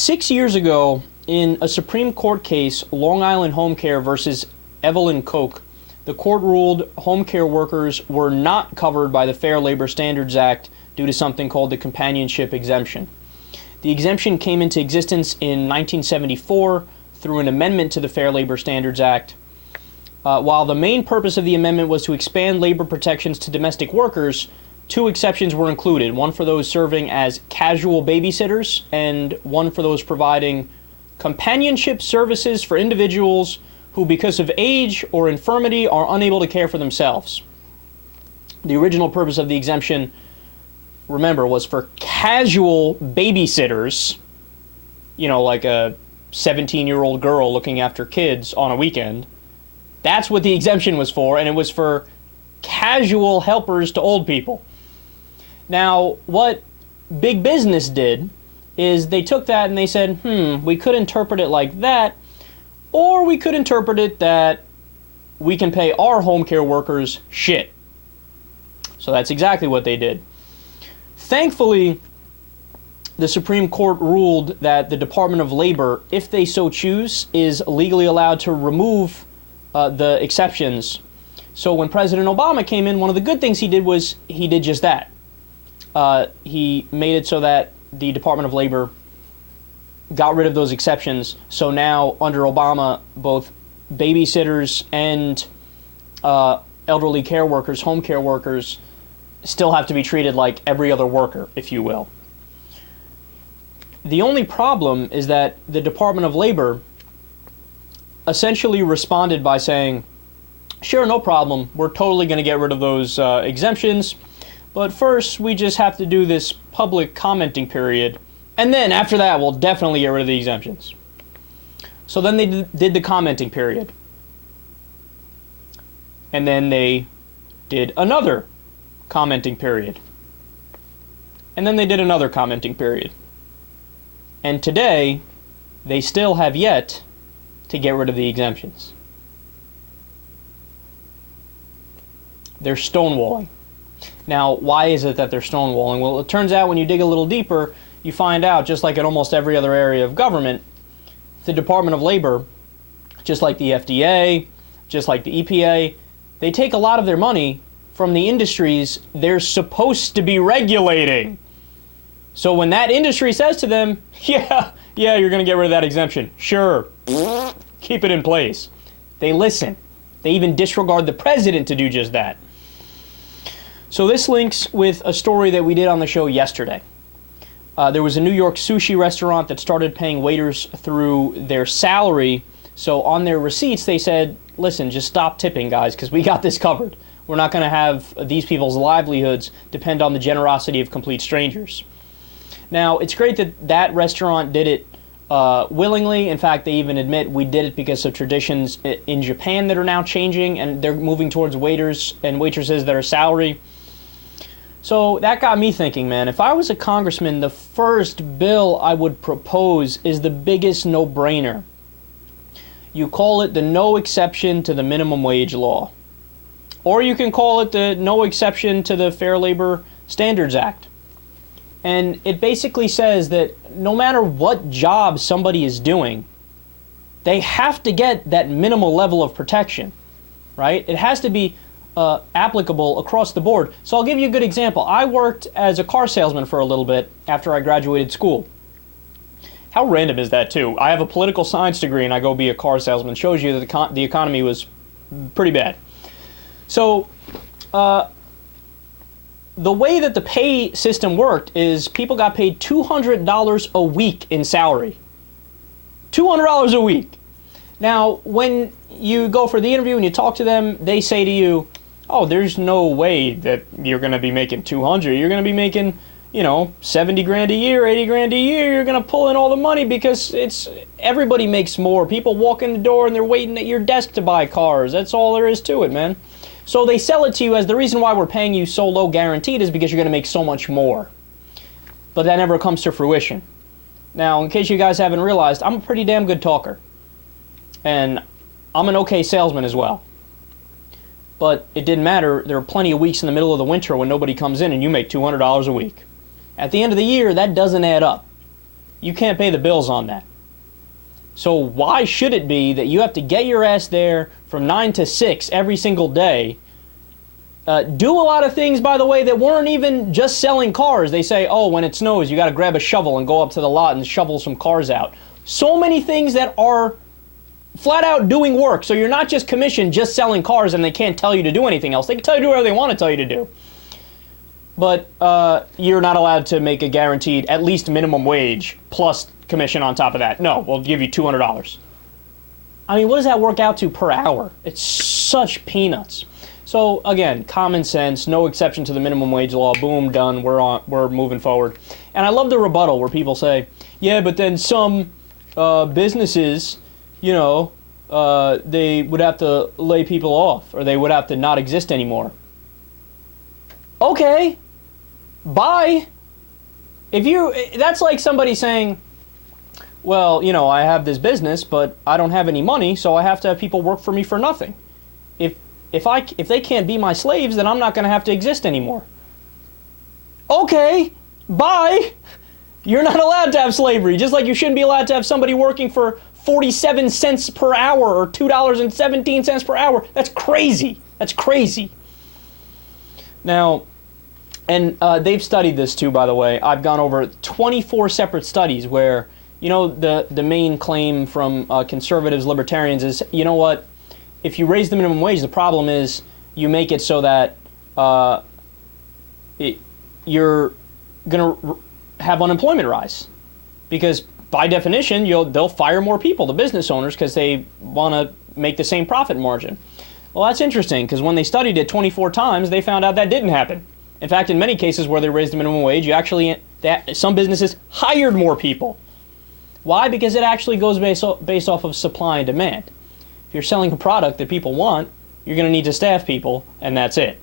6 years ago, in a Supreme Court case, Long Island Home Care versus Evelyn Coke, the court ruled home care workers were not covered by the Fair Labor Standards Act due to something called the companionship exemption. The exemption came into existence in 1974 through an amendment to the Fair Labor Standards Act. While the main purpose of the amendment was to expand labor protections to domestic workers, two exceptions were included, one for those serving as casual babysitters and one for those providing companionship services for individuals who, because of age or infirmity, are unable to care for themselves. The original purpose of the exemption, remember, was for casual babysitters, like a 17-year-old girl looking after kids on a weekend. That's what the exemption was for, and it was for casual helpers to old people. Now, what big business did is they took that and they said, we could interpret it like that, or we could interpret it that we can pay our home care workers shit. So that's exactly what they did. Thankfully, the Supreme Court ruled that the Department of Labor, if they so choose, is legally allowed to remove the exceptions. So when President Obama came in, one of the good things he did was he did just that. He made it so that the Department of Labor got rid of those exceptions. So now, under Obama, both babysitters and elderly care workers, home care workers, still have to be treated like every other worker, if you will. The only problem is that the Department of Labor essentially responded by saying, sure, no problem, we're totally going to get rid of those exemptions, but first we just have to do this public commenting period, and then after that we'll definitely get rid of the exemptions. So then they did the commenting period. And then they did another commenting period. And then they did another commenting period. And today, they still have yet to get rid of the exemptions. They're stonewalling. Now, why is it that they're stonewalling? Well, it turns out when you dig a little deeper, you find out, just like in almost every other area of government, the Department of Labor, just like the FDA, just like the EPA, they take a lot of their money from the industries they're supposed to be regulating. So when that industry says to them, yeah, you're going to get rid of that exemption. Sure, keep it in place. They listen. They even disregard the president to do just that. So this links with a story that we did on the show yesterday. There was a New York sushi restaurant that started paying waiters through their salary. So on their receipts, they said, listen, just stop tipping, guys, because we got this covered. We're not going to have these people's livelihoods depend on the generosity of complete strangers. Now, it's great that that restaurant did it willingly. In fact, they even admit we did it because of traditions in Japan that are now changing, and they're moving towards waiters and waitresses that are salary. So that got me thinking, man, if I was a congressman, the first bill I would propose is the biggest no-brainer. You call it the no exception to the minimum wage law. Or you can call it the no exception to the Fair Labor Standards Act. And it basically says that no matter what job somebody is doing, they have to get that minimal level of protection, right? It has to be applicable across the board. So I'll give you a good example. I worked as a car salesman for a little bit after I graduated school. How random is that, too? I have a political science degree and I go be a car salesman. Shows you that the economy was pretty bad. So the way that the pay system worked is people got paid $200 a week in salary. $200 a week. Now, when you go for the interview and you talk to them, they say to you, oh, there's no way that you're going to be making 200. You're going to be making, 70 grand a year, 80 grand a year. You're going to pull in all the money because everybody makes more. People walk in the door and they're waiting at your desk to buy cars. That's all there is to it, man. So they sell it to you as the reason why we're paying you so low guaranteed is because you're going to make so much more. But that never comes to fruition. Now, in case you guys haven't realized, I'm a pretty damn good talker. And I'm an okay salesman as well. But it didn't matter. There are plenty of weeks in the middle of the winter when nobody comes in and you make $200 a week. At the end of the year, that doesn't add up. you can't pay the bills on that. So why should it be that you have to get your ass there from 9 to 6 every single day? Do a lot of things, by the way, that weren't even just selling cars. They say, oh, when it snows, you got to grab a shovel and go up to the lot and shovel some cars out. So many things that are flat out doing work. So you're not just commissioned just selling cars and they can't tell you to do anything else. They can tell you to do whatever they want to tell you to do. But you're not allowed to make a guaranteed at least minimum wage plus commission on top of that. No, we'll give you $200. I mean, what does that work out to per hour? It's such peanuts. So again, common sense, no exception to the minimum wage law. Boom, done. We're moving forward. And I love the rebuttal where people say, yeah, but then some businesses, you know, they would have to lay people off, or they would have to not exist anymore. Okay, bye. That's like somebody saying, well, you know, I have this business, but I don't have any money, so I have to have people work for me for nothing. If they can't be my slaves, then I'm not going to have to exist anymore. Okay, bye. You're not allowed to have slavery, just like you shouldn't be allowed to have somebody working for 47 cents per hour or $2.17 per hour. That's crazy. That's crazy. Now, and they've studied this too, by the way. I've gone over 24 separate studies where, you know, the main claim from conservatives, libertarians is, you know what, if you raise the minimum wage, the problem is you make it so that you're going to have unemployment rise. Because by definition, they'll fire more people, the business owners, because they want to make the same profit margin. Well, that's interesting, because when they studied it 24 times, they found out that didn't happen. In fact, in many cases where they raised the minimum wage, some businesses hired more people. Why? Because it actually goes based off of supply and demand. If you're selling a product that people want, you're going to need to staff people, and that's it.